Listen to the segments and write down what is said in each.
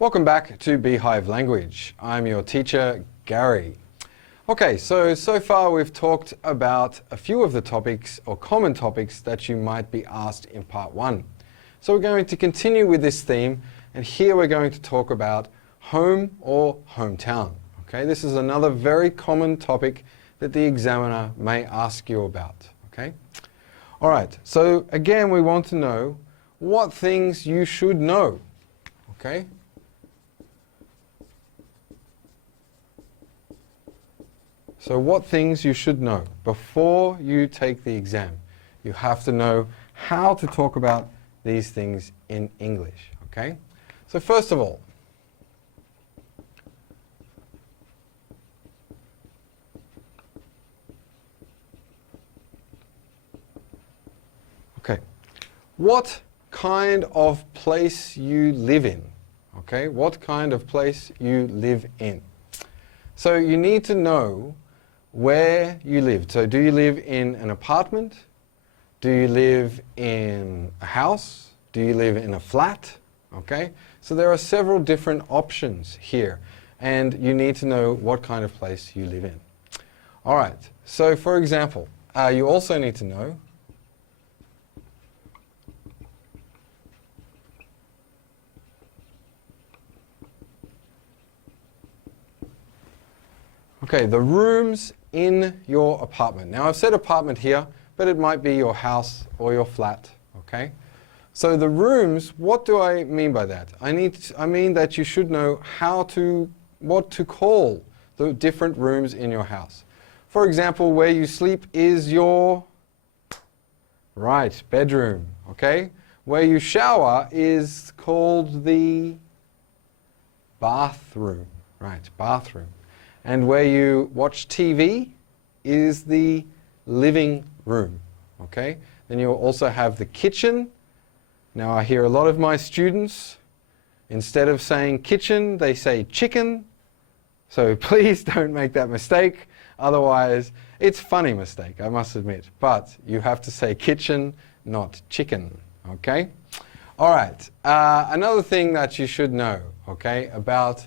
Welcome back to Beehive Language. I'm your teacher, Gary. Okay, so far we've talked about a few of the topics or common topics that you might be asked in part 1. So we're going to continue with this theme, and here we're going to talk about home or hometown. Okay, this is another very common topic that the examiner may ask you about. Okay? All right, so again we want to know what things you should know. Okay? So what things you should know before you take the exam. You have to know how to talk about these things in English. Okay? So first of all, okay, what kind of place you live in. Okay, what kind of place you live in. So you need to know where you live. So do you live in an apartment? Do you live in a house? Do you live in a flat? Okay, so there are several different options here, and you need to know what kind of place you live in. All right, so for example, you also need to know okay, the rooms in your apartment. Now I've said apartment here, but it might be your house or your flat. Okay? So the rooms, what do I mean by that? I mean that you should know what to call the different rooms in your house. For example, where you sleep is your bedroom. Okay? Where you shower is called the bathroom. Bathroom. And where you watch TV is the living room. Okay? Then you'll also have the kitchen. Now I hear a lot of my students, instead of saying kitchen, they say chicken. So please don't make that mistake. Otherwise, it's a funny mistake, I must admit. But you have to say kitchen, not chicken. Okay? All right. Another thing that you should know, okay, about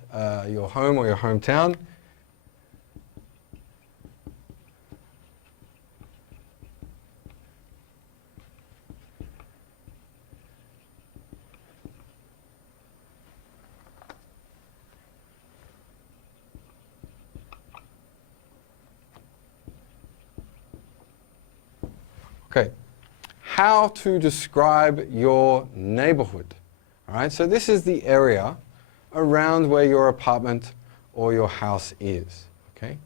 your home or your hometown. Okay, how to describe your neighborhood. All right, so this is the area around where your apartment or your house is. Okay,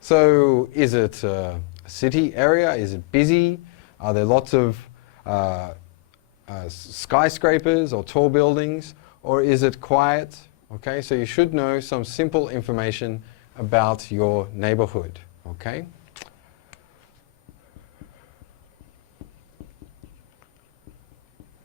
so is it a city area? Is it busy? Are there lots of skyscrapers or tall buildings? Or is it quiet? Okay, so you should know some simple information about your neighborhood. Okay.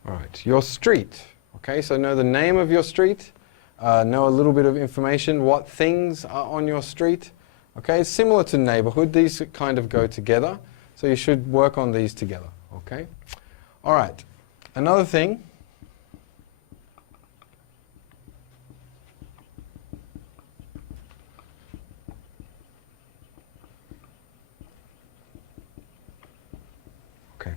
All right, your street. Okay, so know the name of your street, know a little bit of information, what things are on your street. Okay, it's similar to neighborhood. These kind of go together, so you should work on these together. Okay. All right, another thing. Okay,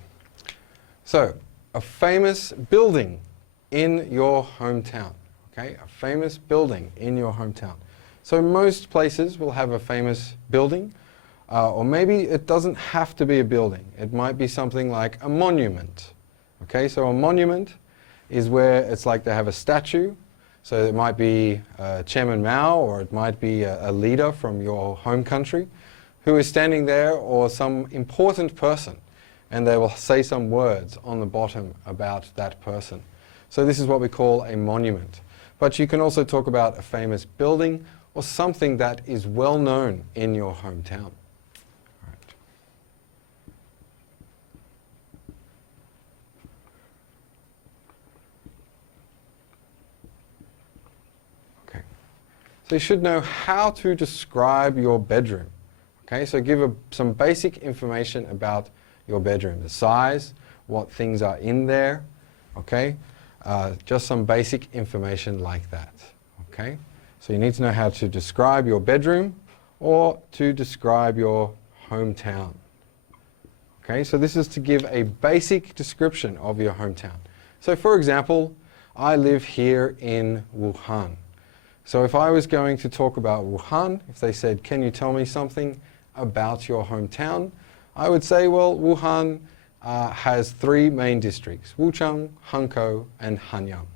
so a famous building in your hometown. Okay, a famous building in your hometown. So most places will have a famous building, or maybe it doesn't have to be a building. It might be something like a monument. Okay, so a monument is where it's like they have a statue. So it might be Chairman Mao, or it might be a leader from your home country who is standing there, or some important person. And they will say some words on the bottom about that person. So this is what we call a monument. But you can also talk about a famous building or something that is well known in your hometown. All right. Okay. So you should know how to describe your bedroom. Okay, so give some basic information about your bedroom, the size, what things are in there, okay? Just some basic information like that, Okay? So you need to know how to describe your bedroom or to describe your hometown. Okay? So this is to give a basic description of your hometown. So for example, I live here in Wuhan. So if I was going to talk about Wuhan, if they said, can you tell me something about your hometown? I would say, well, Wuhan has 3 main districts, Wuchang, Hankou, and Hanyang.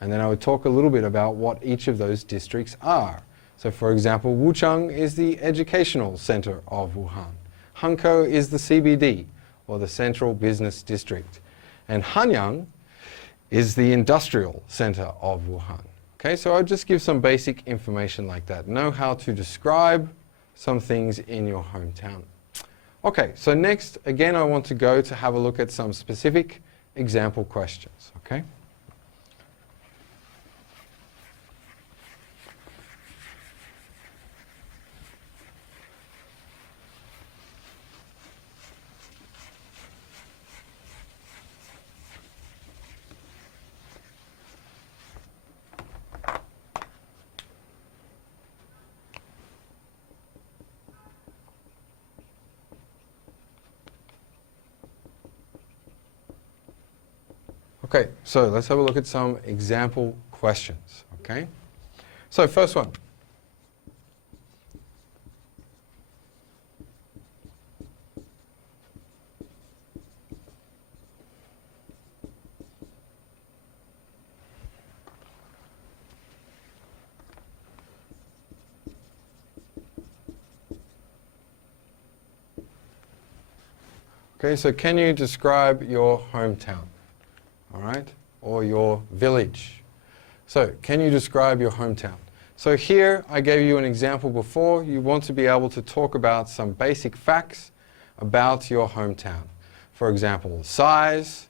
And then I would talk a little bit about what each of those districts are. So for example, Wuchang is the educational center of Wuhan. Hankou is the CBD, or the Central Business District. And Hanyang is the industrial center of Wuhan. Okay, so I'll just give some basic information like that. Know how to describe some things in your hometown. Okay, so next, again, I want to go to have a look at some specific example questions. Okay? Okay, so let's have a look at some example questions, okay? So first one. Okay, so can you describe your hometown? All right, or your village. So, can you describe your hometown? So here, I gave you an example before. You want to be able to talk about some basic facts about your hometown. For example, size,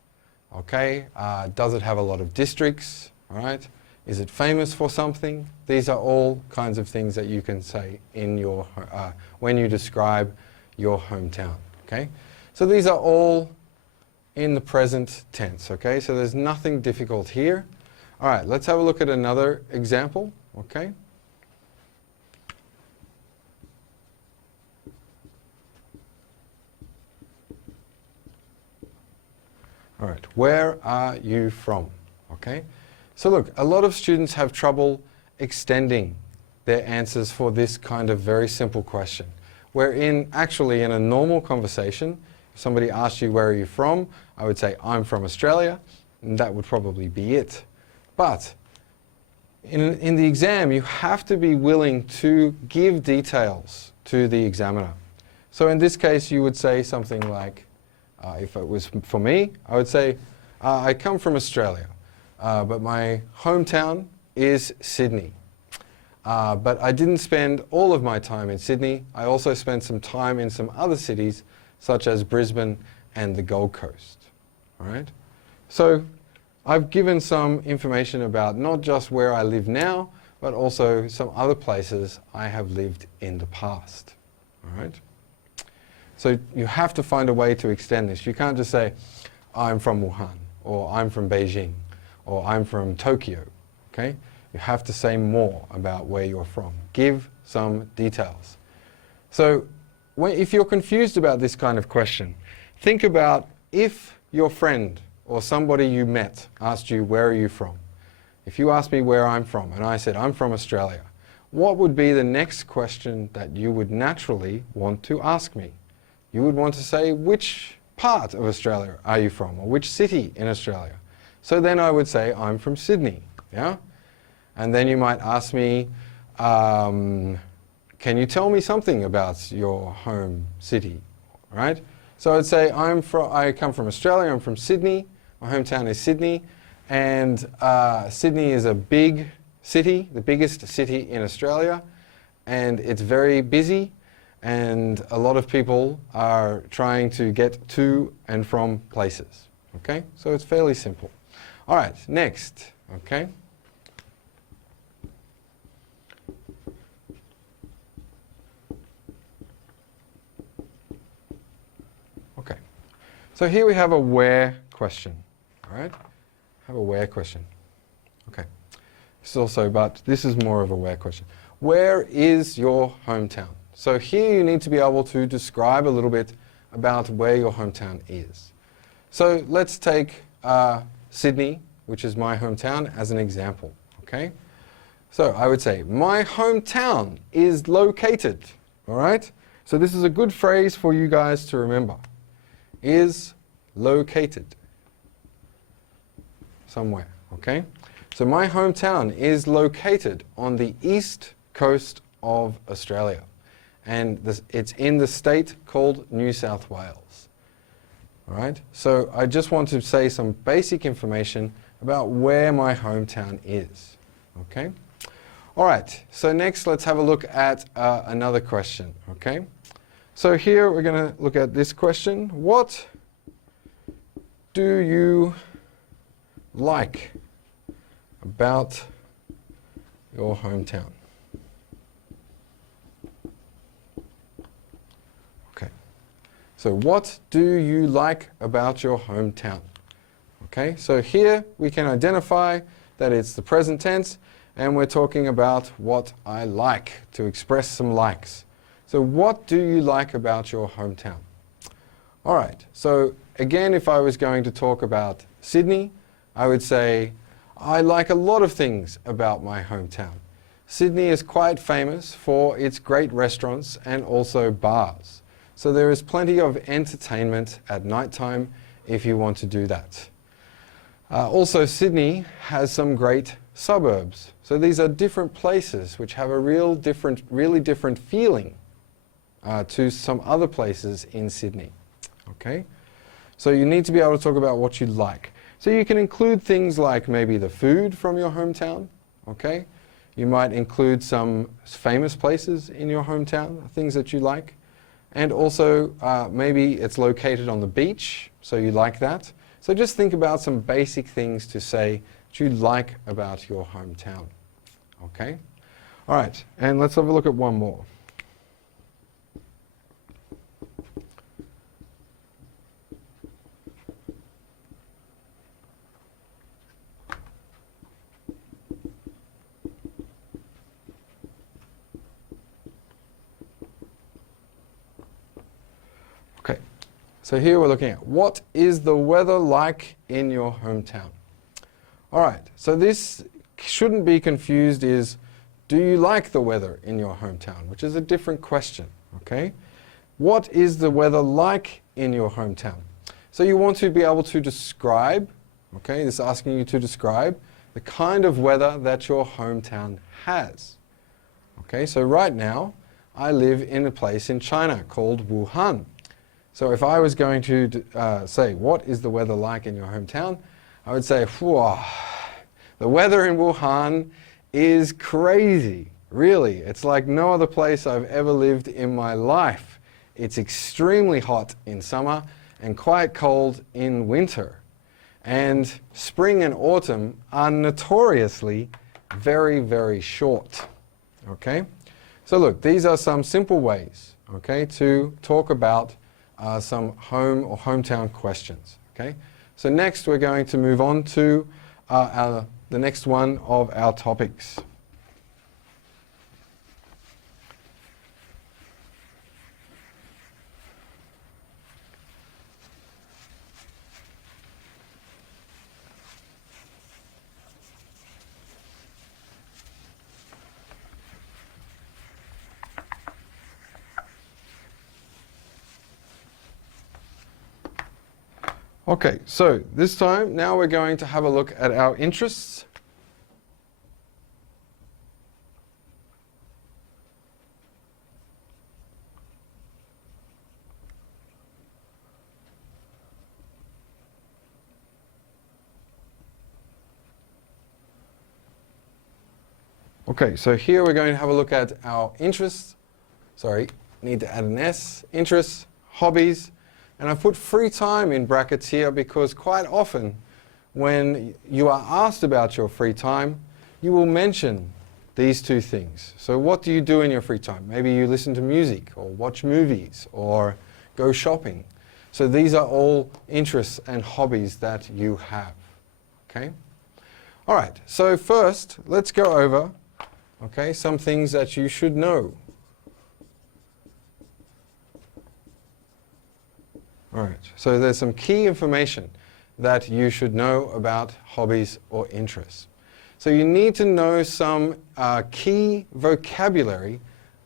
okay, does it have a lot of districts, all right? Is it famous for something? These are all kinds of things that you can say in your, when you describe your hometown, okay? So these are all in the present tense, okay? So there's nothing difficult here. All right, let's have a look at another example, okay? All right, where are you from, okay? So look, a lot of students have trouble extending their answers for this kind of very simple question. Wherein, actually, in a normal conversation, if somebody asked you, where are you from? I would say, I'm from Australia, and that would probably be it. But in the exam, you have to be willing to give details to the examiner. So in this case, you would say something like, if it was for me, I would say, I come from Australia, but my hometown is Sydney. But I didn't spend all of my time in Sydney. I also spent some time in some other cities, such as Brisbane and the Gold Coast. All right? So I've given some information about not just where I live now, but also some other places I have lived in the past. All right? So you have to find a way to extend this. You can't just say, I'm from Wuhan, or I'm from Beijing, or I'm from Tokyo. Okay? You have to say more about where you're from. Give some details. So if you're confused about this kind of question, think about if your friend or somebody you met asked you, where are you from? If you asked me where I'm from, and I said, I'm from Australia, what would be the next question that you would naturally want to ask me? You would want to say, which part of Australia are you from, or which city in Australia? So then I would say, I'm from Sydney, yeah? And then you might ask me, can you tell me something about your home city, right? So I'd say, I come from Australia, I'm from Sydney, my hometown is Sydney, and Sydney is a big city, the biggest city in Australia, and it's very busy, and a lot of people are trying to get to and from places, okay? So it's fairly simple. All right, next, okay? Okay, so here we have a where question, all right? Have a where question, okay. but this is more of a where question. Where is your hometown? So here you need to be able to describe a little bit about where your hometown is. So let's take Sydney, which is my hometown, as an example. Okay? So I would say, my hometown is located. All right? So this is a good phrase for you guys to remember. Is located somewhere. Okay? So my hometown is located on the east coast of Australia. And it's in the state called New South Wales. All right? So I just want to say some basic information about where my hometown is. Okay? All right, so next let's have a look at another question. Okay? So here we're going to look at this question. What do you like about your hometown? Okay. So what do you like about your hometown? Okay, so here we can identify that it's the present tense and we're talking about what I like, to express some likes. So what do you like about your hometown? All right, so again, if I was going to talk about Sydney, I would say, I like a lot of things about my hometown. Sydney is quite famous for its great restaurants and also bars. So there is plenty of entertainment at night time if you want to do that. Also, Sydney has some great suburbs. So these are different places which have a really different feeling to some other places in Sydney. Okay? So you need to be able to talk about what you like. So you can include things like maybe the food from your hometown. Okay? You might include some famous places in your hometown, things that you like. And also maybe it's located on the beach, so you like that. So just think about some basic things to say that you like about your hometown. Okay? All right, and let's have a look at one more. Okay, so here we're looking at what is the weather like in your hometown? All right, so this shouldn't be confused is, do you like the weather in your hometown? Which is a different question, okay? What is the weather like in your hometown? So you want to be able to describe, okay, this is asking you to describe the kind of weather that your hometown has. Okay, so right now, I live in a place in China called Wuhan. So if I was going to say, what is the weather like in your hometown? I would say, whoa, the weather in Wuhan is crazy. Really, it's like no other place I've ever lived in my life. It's extremely hot in summer and quite cold in winter. And spring and autumn are notoriously very, very short. Okay? So look, these are some simple ways, okay, to talk about some home or hometown questions. Okay? So next we're going to move on to the next one of our topics. Okay, so this time, now we're going to have a look at our interests. Okay, so here we're going to have a look at our interests. Sorry, need to add an S. Interests, hobbies. And I've put free time in brackets here because quite often when you are asked about your free time, you will mention these two things. So what do you do in your free time? Maybe you listen to music or watch movies or go shopping. So these are all interests and hobbies that you have. Okay? All right, so first, let's go over, okay, some things that you should know. All right, so there's some key information that you should know about hobbies or interests. So you need to know some key vocabulary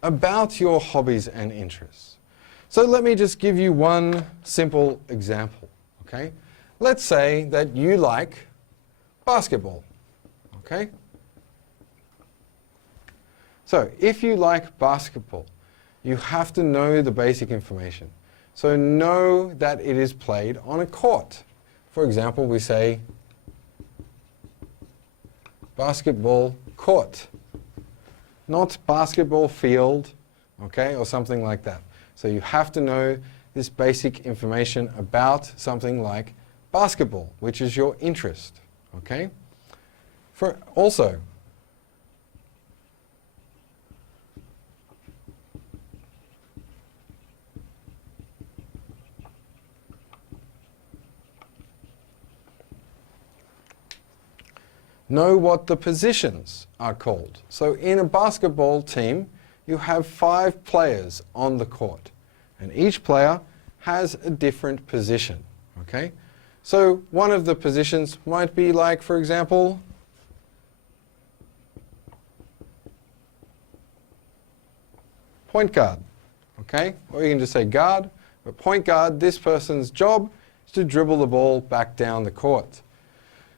about your hobbies and interests. So let me just give you one simple example, okay? Let's say that you like basketball, okay? So if you like basketball, you have to know the basic information. So know that it is played on a court. For example, we say basketball court, not basketball field, okay, or something like that. So you have to know this basic information about something like basketball, which is your interest, okay? Also, know what the positions are called. So in a basketball team, you have 5 players on the court, and each player has a different position, okay? So one of the positions might be like, for example, point guard, okay? Or you can just say guard, but point guard, this person's job is to dribble the ball back down the court.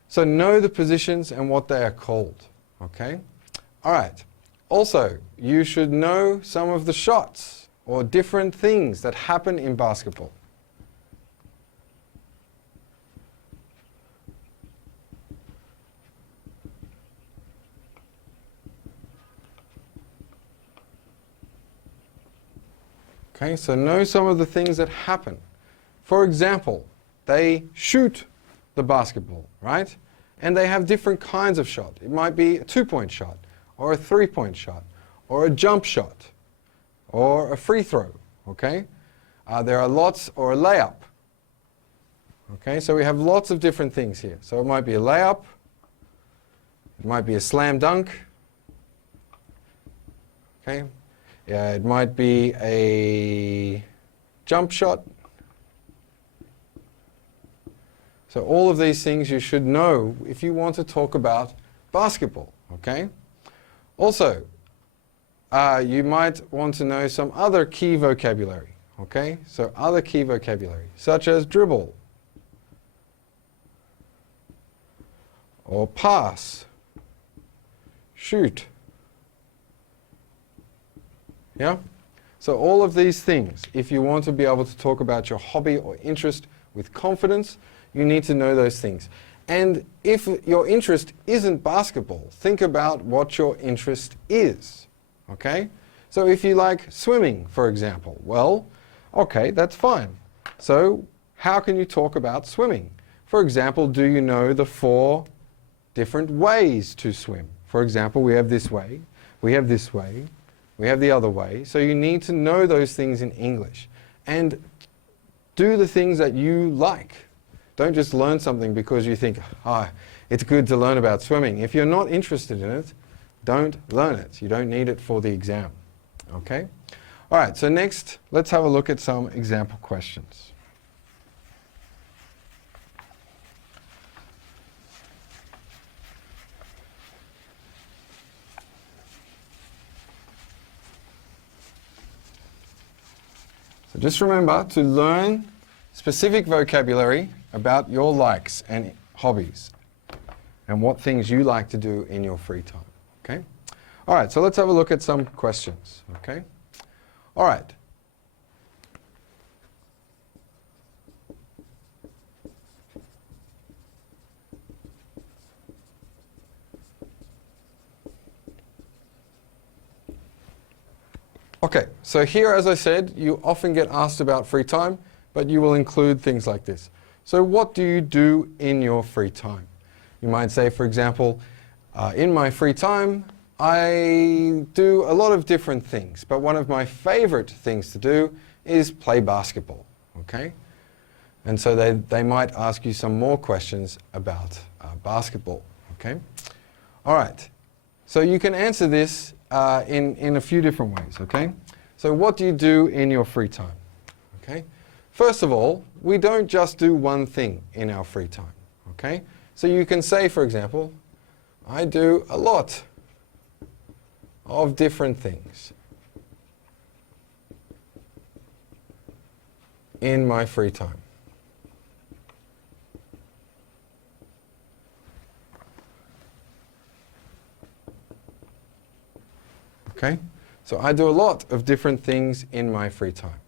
So know the positions and what they are called, okay? All right. Also, you should know some of the shots or different things that happen in basketball. Okay, so know some of the things that happen. For example, they shoot the basketball, right? And they have different kinds of shot. It might be a 2-point shot, or a 3-point shot, or a jump shot, or a free throw, okay? There are lots, or a layup. Okay, so we have lots of different things here. So it might be a layup, it might be a slam dunk, okay? Yeah, it might be a jump shot. So all of these things you should know if you want to talk about basketball, okay? Also, you might want to know some other key vocabulary, okay? So other key vocabulary, such as dribble, or pass, shoot. Yeah? So all of these things, if you want to be able to talk about your hobby or interest with confidence, you need to know those things. And if your interest isn't basketball, think about what your interest is, okay? So if you like swimming, for example, well, okay, that's fine. So how can you talk about swimming? For example, do you know the 4 different ways to swim? For example, we have this way, we have this way, we have the other way. So you need to know those things in English. And do the things that you like. Don't just learn something because you think, it's good to learn about swimming. If you're not interested in it, don't learn it. You don't need it for the exam. Okay? All right, so next, let's have a look at some example questions. So just remember to learn specific vocabulary about your likes and hobbies and what things you like to do in your free time, okay? All right, so let's have a look at some questions, okay? All right. Okay, so here, as I said, you often get asked about free time, but you will include things like this. So what do you do in your free time? You might say, for example, in my free time, I do a lot of different things, but one of my favorite things to do is play basketball, okay? And so they might ask you some more questions about basketball, okay? All right. So you can answer this in a few different ways, okay? So what do you do in your free time? Okay? First of all, we don't just do one thing in our free time, okay? So you can say, for example, I do a lot of different things in my free time. Okay? So I do a lot of different things in my free time.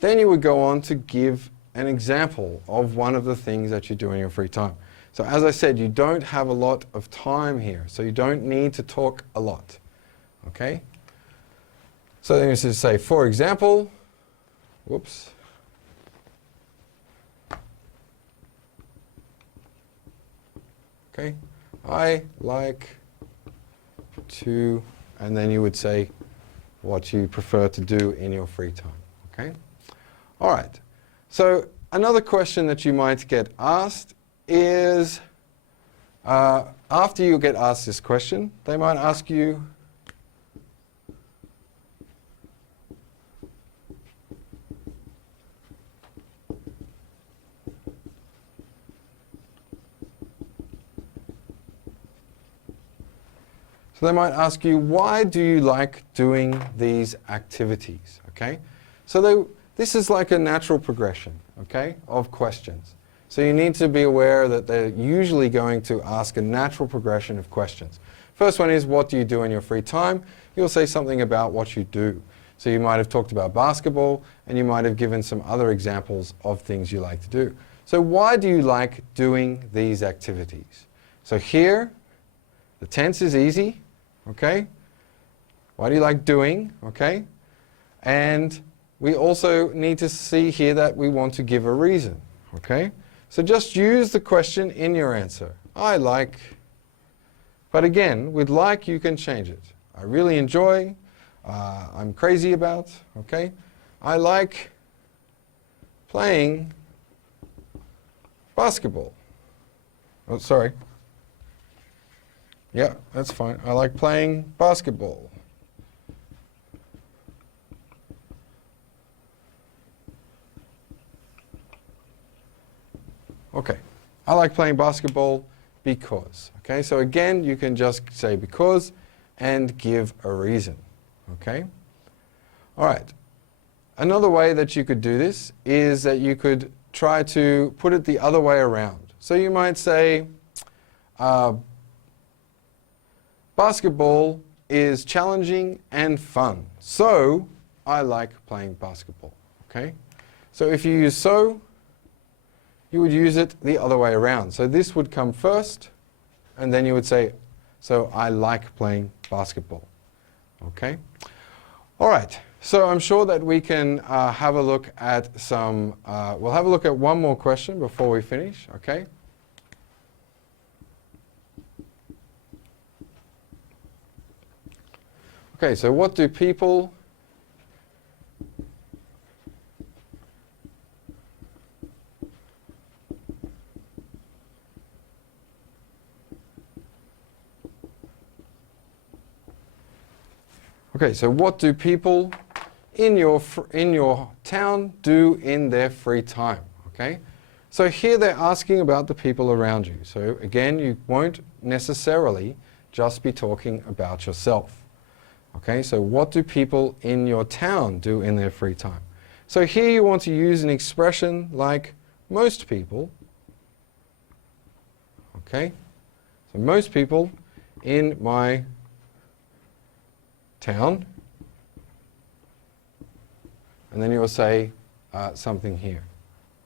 Then you would go on to give an example of one of the things that you do in your free time. So as I said, you don't have a lot of time here, so you don't need to talk a lot. Okay? So then you should say, for example, whoops. Okay? I like to, and then you would say what you prefer to do in your free time. Okay? All right. So another question that you might get asked is, after you get asked this question, they might ask you, so they might ask you, why do you like doing these activities? Okay? So this is like a natural progression, okay, of questions. So you need to be aware that they're usually going to ask a natural progression of questions. First one is, what do you do in your free time? You'll say something about what you do. So you might have talked about basketball, and you might have given some other examples of things you like to do. So why do you like doing these activities? So here, the tense is easy, okay? Why do you like doing, okay? And we also need to see here that we want to give a reason, okay? So just use the question in your answer. I like, but again, with like you can change it. I really enjoy, I'm crazy about, okay? I like playing basketball. Oh, sorry. Yeah, that's fine. I like playing basketball. Okay, I like playing basketball because. Okay, so again, you can just say because and give a reason. Okay? All right. Another way that you could do this is that you could try to put it the other way around. So you might say, basketball is challenging and fun, so I like playing basketball. Okay? So if you use so, you would use it the other way around. So this would come first, and then you would say, so I like playing basketball. Okay? All right. So I'm sure that we can have a look at some, we'll have a look at one more question before we finish. Okay? Okay, so what do people Okay, so what do people in your town do in their free time? Okay, so here they're asking about the people around you. So again, you won't necessarily just be talking about yourself. Okay, so what do people in your town do in their free time? So here you want to use an expression like most people. Okay, so most people in my town, and then you'll say something here,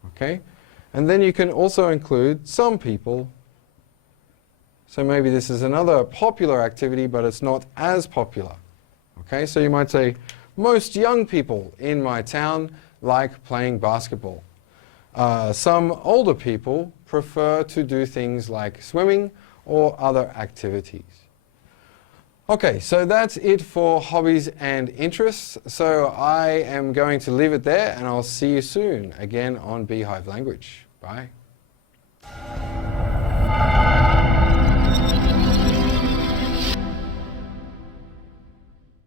okay? And then you can also include some people. So maybe this is another popular activity, but it's not as popular, okay? So you might say, most young people in my town like playing basketball. Some older people prefer to do things like swimming or other activities. Okay, so that's it for hobbies and interests. So I am going to leave it there, and I'll see you soon again on Beehive Language. Bye.